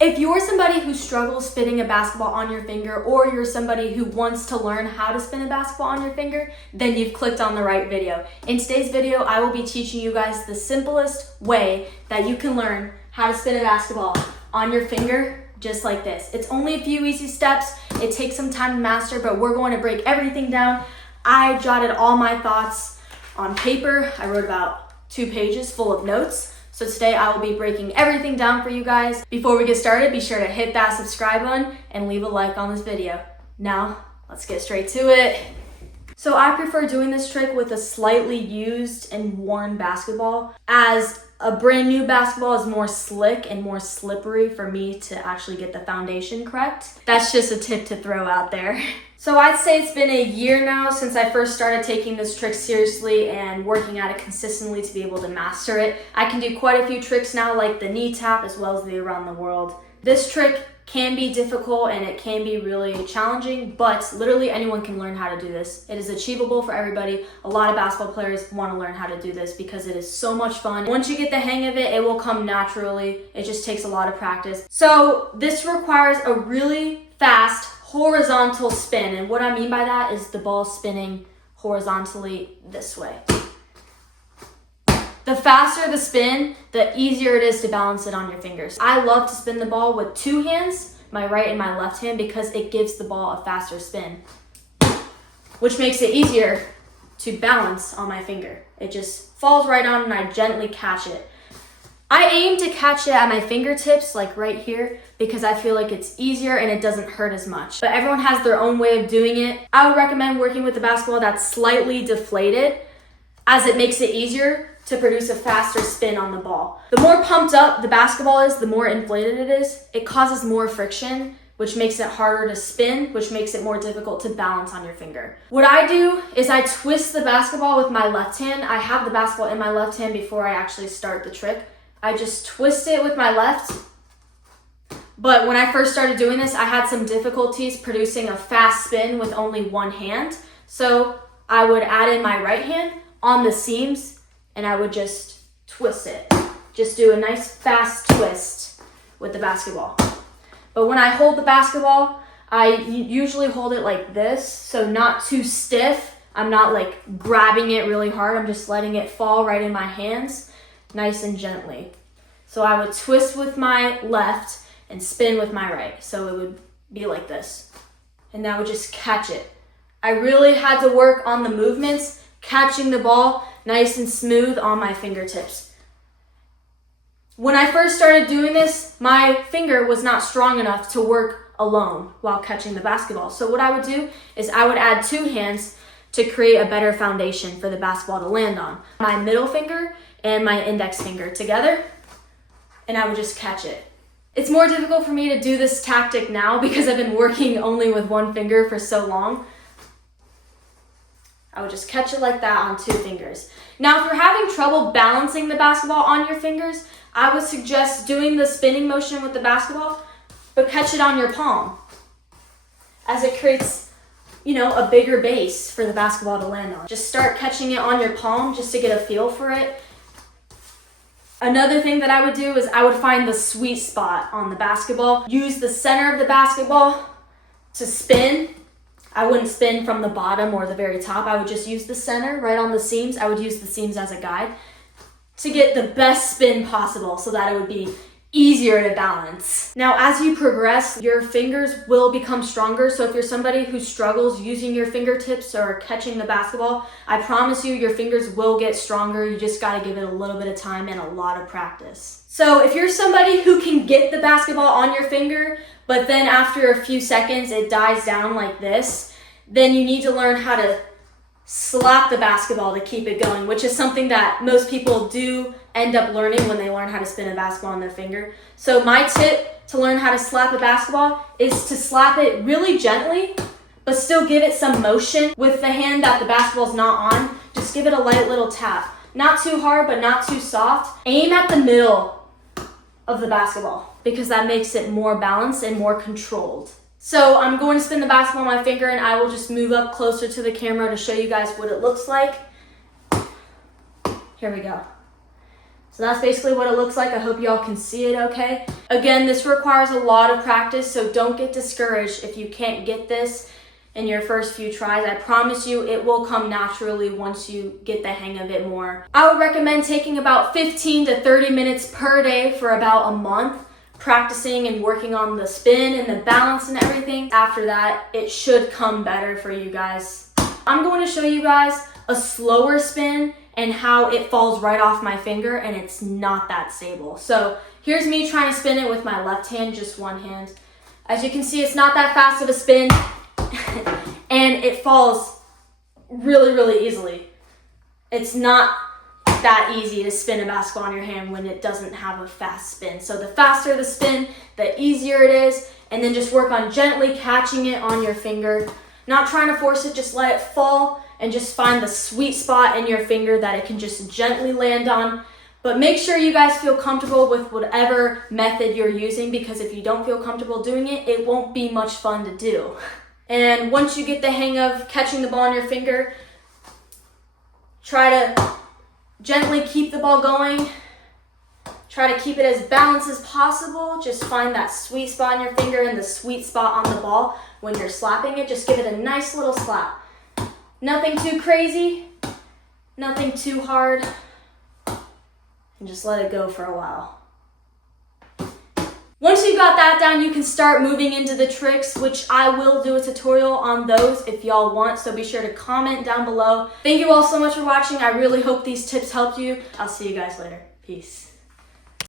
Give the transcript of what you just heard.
If you're somebody who struggles spinning a basketball on your finger, or you're somebody who wants to learn how to spin a basketball on your finger, then you've clicked on the right video. In today's video, I will be teaching you guys the simplest way that you can learn how to spin a basketball on your finger, just like this. It's only a few easy steps. It takes some time to master, but we're going to break everything down. I jotted all my thoughts on paper. I wrote about 2 pages full of notes. So today I will be breaking everything down for you guys. Before we get started, be sure to hit that subscribe button and leave a like on this video. Now, let's get straight to it. So I prefer doing this trick with a slightly used and worn basketball, as a brand new basketball is more slick and more slippery for me to actually get the foundation correct. That's just a tip to throw out there. So I'd say it's been a year now since I first started taking this trick seriously and working at it consistently to be able to master it. I can do quite a few tricks now, like the knee tap as well as the around the world. This trick can be difficult and it can be really challenging, but literally anyone can learn how to do this. It is achievable for everybody. A lot of basketball players want to learn how to do this because it is so much fun. Once you get the hang of it, it will come naturally. It just takes a lot of practice. So this requires a really fast horizontal spin, and what I mean by that is the ball spinning horizontally this way. The faster the spin, the easier it is to balance it on your fingers. I love to spin the ball with 2 hands, my right and my left hand, because it gives the ball a faster spin, which makes it easier to balance on my finger. It just falls right on and I gently catch it. I aim to catch it at my fingertips, like right here, because I feel like it's easier and it doesn't hurt as much. But everyone has their own way of doing it. I would recommend working with a basketball that's slightly deflated, as it makes it easier to produce a faster spin on the ball. The more pumped up the basketball is, the more inflated it is. It causes more friction, which makes it harder to spin, which makes it more difficult to balance on your finger. What I do is I twist the basketball with my left hand. I have the basketball in my left hand before I actually start the trick. I just twist it with my left. But when I first started doing this, I had some difficulties producing a fast spin with only one hand. So I would add in my right hand on the seams and I would just twist it. Just do a nice fast twist with the basketball. But when I hold the basketball, I usually hold it like this, so not too stiff. I'm not like grabbing it really hard. I'm just letting it fall right in my hands, nice and gently. So I would twist with my left and spin with my right. So it would be like this. And I would just catch it. I really had to work on the movements, catching the ball nice and smooth on my fingertips. When I first started doing this, my finger was not strong enough to work alone while catching the basketball. So what I would do is I would add 2 hands to create a better foundation for the basketball to land on. My middle finger and my index finger together, and I would just catch it. It's more difficult for me to do this tactic now because I've been working only with one finger for so long. I would just catch it like that on 2 fingers. Now, if you're having trouble balancing the basketball on your fingers, I would suggest doing the spinning motion with the basketball, but catch it on your palm, as it creates, a bigger base for the basketball to land on. Just start catching it on your palm just to get a feel for it. Another thing that I would do is I would find the sweet spot on the basketball. Use the center of the basketball to spin. I wouldn't spin from the bottom or the very top. I would just use the center right on the seams. I would use the seams as a guide to get the best spin possible so that it would be easier to balance. Now, as you progress, your fingers will become stronger. So if you're somebody who struggles using your fingertips or catching the basketball, I promise you your fingers will get stronger. You just got to give it a little bit of time and a lot of practice. So if you're somebody who can get the basketball on your finger, but then after a few seconds it dies down like this, then you need to learn how to slap the basketball to keep it going, which is something that most people do end up learning when they learn how to spin a basketball on their finger. So my tip to learn how to slap a basketball is to slap it really gently, but still give it some motion with the hand that the basketball's not on. Just give it a light little tap. Not too hard, but not too soft. Aim at the middle of the basketball because that makes it more balanced and more controlled. So I'm going to spin the basketball on my finger and I will just move up closer to the camera to show you guys what it looks like. Here we go. So that's basically what it looks like. I hope y'all can see it okay. Again, this requires a lot of practice, so don't get discouraged if you can't get this in your first few tries. I promise you it will come naturally once you get the hang of it more. I would recommend taking about 15 to 30 minutes per day for about a month, practicing and working on the spin and the balance and everything. After that, it should come better for you guys. I'm going to show you guys a slower spin and how it falls right off my finger and it's not that stable. So here's me trying to spin it with my left hand, just one hand. As you can see, it's not that fast of a spin and it falls really, really easily. It's not that easy to spin a basketball on your hand when it doesn't have a fast spin. So the faster the spin, the easier it is, and then just work on gently catching it on your finger. Not trying to force it, just let it fall and just find the sweet spot in your finger that it can just gently land on. But make sure you guys feel comfortable with whatever method you're using, because if you don't feel comfortable doing it, it won't be much fun to do. And once you get the hang of catching the ball on your finger, try to gently keep the ball going. Try to keep it as balanced as possible. Just find that sweet spot on your finger and the sweet spot on the ball when you're slapping it. Just give it a nice little slap. Nothing too crazy, nothing too hard, and just let it go for a while. Once you got that down, you can start moving into the tricks, which I will do a tutorial on those if y'all want, so be sure to comment down below. Thank you all so much for watching. I really hope these tips helped you. I'll see you guys later. Peace.